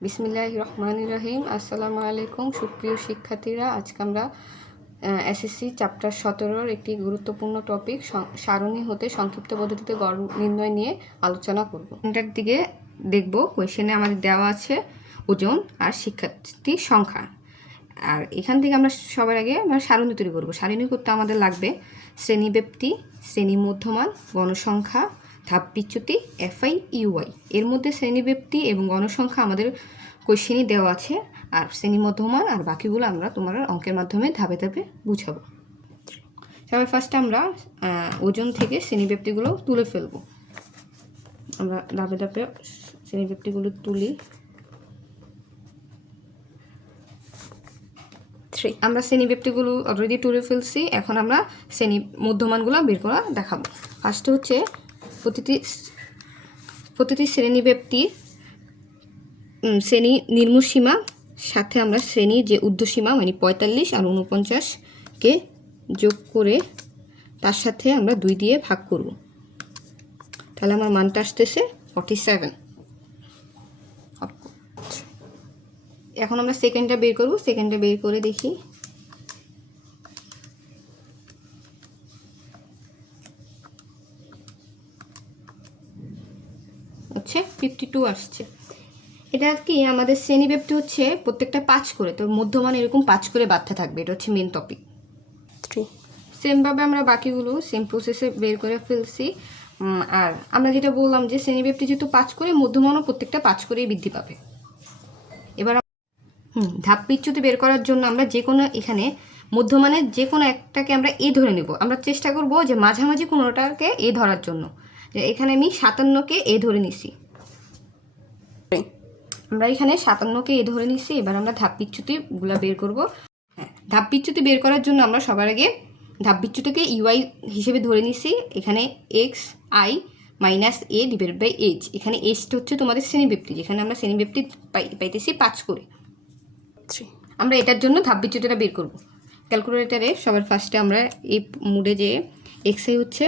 বিসমিল্লাহির রহমানির রহিম। আসসালামু আলাইকুম সুপ্রিয় শিক্ষার্থীরা, আজকে আমরা এসএসসি চ্যাপ্টার 17 একটি গুরুত্বপূর্ণ টপিক সারণী হতে সংক্ষিপ্ত পদ্ধতিতে গড় নির্ণয় নিয়ে আলোচনা করব। এটার দিকে দেখব, কোয়েশ্চেনে আমাদের দেওয়া আছে ওজন আর শিক্ষার্থীর সংখ্যা। আর এখান থেকে আমরা সবার আগে আমরা সারণী তৈরি করব। সারণী করতে আমাদের লাগবে শ্রেণীব্যাপ্তি, শ্রেণী মধ্যমান, গণসংখ্যা, ধাপ বিচ্যুতি, এফআই ইউআই। এর মধ্যে শ্রেণীব্যাপ্তি এবং গণসংখ্যা আমাদের কোয়েশ্চেনই দেওয়া আছে, আর শ্রেণী মধ্যমান আর বাকিগুলো আমরা তোমার অঙ্কের মাধ্যমে ধাপে ধাপে বুঝাবো। সবাই ফার্স্টে আমরা ওজন থেকে শ্রেণীব্যাপ্তিগুলো তুলে ফেলব। আমরা ধাপে ধাপে শ্রেণীব্যাপ্তিগুলো তুলি। আমরা শ্রেণীব্যাপ্তিগুলো অলরেডি তুলে ফেলছি, এখন আমরা শ্রেণী মধ্যমানগুলো বের করা দেখাবো। ফার্স্টে হচ্ছে প্রতিটি শ্রেণীব্যাপ্তি শ্রেণী নির্মূলসীমা সাথে আমরা শ্রেণীর যে ঊর্ধ্বসীমা মানে 45 আর 49কে যোগ করে তার সাথে আমরা 2 দিয়ে ভাগ করব, তাহলে আমার মানটা আসতেছে 47। এখন আমরা সেকেন্ডটা বের করব। সেকেন্ডটা বের করে দেখি। হচ্ছে 52 আসছে। এটা কি আমাদের শ্রেণীব্যাপ্তি হচ্ছে প্রত্যেকটা 5 করে, তো মধ্যমান এরকম 5 করে বাধ্যা থাকবে। এটা হচ্ছে মেন টপিক 3। সেমভাবে আমরা বাকিগুলো সেম প্রসেসে বের করে ফেলছি। আর আমরা যেটা বললাম যে শ্রেণীব্যাপ্তি যেহেতু 5 করে, মধ্যমানও প্রত্যেকটা 5 করেই বৃদ্ধি পাবে। এবার ধাপ বিচ্যুতি বের করার জন্য আমরা যে কোনো এখানে মধ্যমানের যে কোনো একটাকে আমরা এ ধরে নেব। আমরা চেষ্টা করব যে মাঝামাঝি কোনোটাকে এ ধরার জন্য। যে এখানে আমি 57কে এ ধরে নিছি, আমরা এখানে 57কে এ ধরে নিছি। এবার আমরা ধাপ বিচ্যুতিগুলো বের করব। হ্যাঁ, ধাপ বিচ্যুতি বের করার জন্য আমরা সবার আগে ধাপ বিচ্যুতিকে ইউআই হিসেবে ধরে নিছি। এখানে X I minus A divided by H. এখানে এইচটা হচ্ছে তোমাদের শ্রেণীব্যাপ্তি, যেখানে আমরা শ্রেণীব্যাপ্তি পাইতেছি 5 করে। আমরা এটার জন্য ধাপ বিচ্যুতিটা বের করব। ক্যালকুলেটারে সবার ফার্স্টে আমরা এই মুডে যে এক্স আই হচ্ছে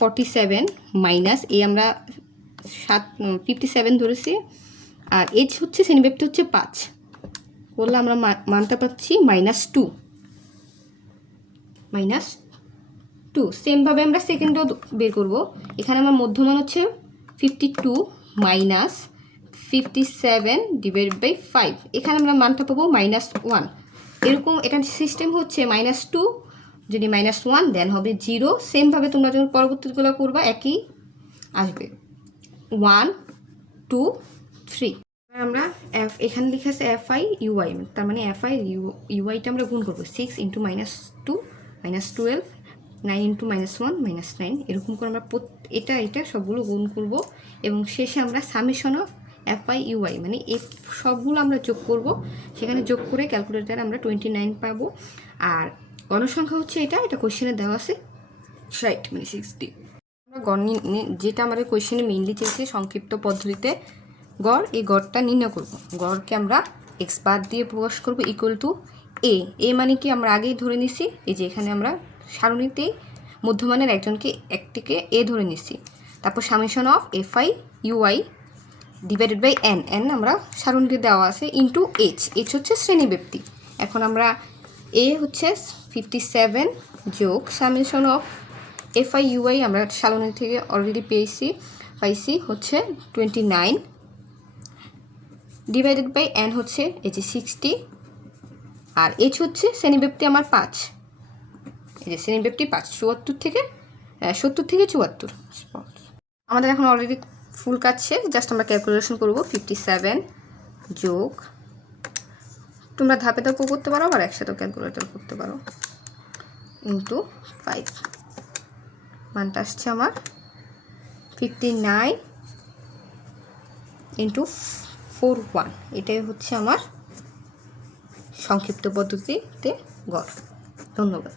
47 মাইনাস এ আমরা 57 ধরেছি, আর এইচ হচ্ছে শ্রেণীব্যাপ্তি হচ্ছে 5 করলে আমরা মানটা পাচ্ছি -2। সেমভাবে আমরা সেকেন্ডও বের করব। এখানে আমার মধ্যমান হচ্ছে 52 মাইনাস 57 ডিভাইডেড বাই 5। এখানে আমরা মানটা পাবো -1। এরকম এটার সিস্টেম হচ্ছে -2 যদি -1 দেন হবে 0। সেমভাবে তোমরা যখন পরবর্তীগুলো করবা একই আসবে 1 2 3। আমরা এখানে লিখে আছে এফআই ইউআই, তার মানে এফআই ইউআইটা আমরা গুণ করবো। 6 × -2 -12, 9 × -1 -9, এরকম করে আমরা এটা সবগুলো গুণ করব এবং শেষে আমরা সামেশন অফ এফআই ইউআই মানে এই সবগুলো আমরা যোগ করব। সেখানে যোগ করে ক্যালকুলেটারে আমরা 29 পাবো। আর গণসংখ্যা হচ্ছে এটা কোয়েশ্চেনে দেওয়া আছে 60 মানে 60। আমরা গড় যেটা আমাদের কোয়েশ্চেনে মেইনলি চেয়েছে সংক্ষিপ্ত পদ্ধতিতে গড়, এই গড়টা নির্ণয় করব। গড়কে আমরা এক্স বার দিয়ে প্রকাশ করব ইকুয়াল টু এ মানে কি আমরা আগেই ধরে নিছি। এই যে এখানে আমরা সারণীতেই মধ্যমানের একটিকে এ ধরে নিছি। তারপর summation of FI UI divided by N আমরা সারণীতে দেওয়া আছে ইন্টু এইচ হচ্ছে শ্রেণীব্যাপ্তি। এখন আমরা এ হচ্ছে 57 যোগ সামেশন অফ এফআই ইউআই আমরা সারণী থেকে অলরেডি পাইছি হচ্ছে 29 ডিভাইডেড বাই এন হচ্ছে এই যে 60, আর এইচ হচ্ছে শ্রেণীব্যাপ্তি আমার 5। এই যে শ্রেণীব্যাপ্তি 5 70 থেকে 74। আমাদের এখন অলরেডি ফুল কাটছে, জাস্ট আমরা ক্যালকুলেশন করব। 57 যোগ, তোমরা ধাপে ধাপেও করতে পারো আবার একসাথেও ক্যালকুলেটর করতে পারো, ইন্টু 5। মানটা আসছে আমার 59 × 41। এটাই হচ্ছে আমার সংক্ষিপ্ত পদ্ধতিতে গড়। ধন্যবাদ।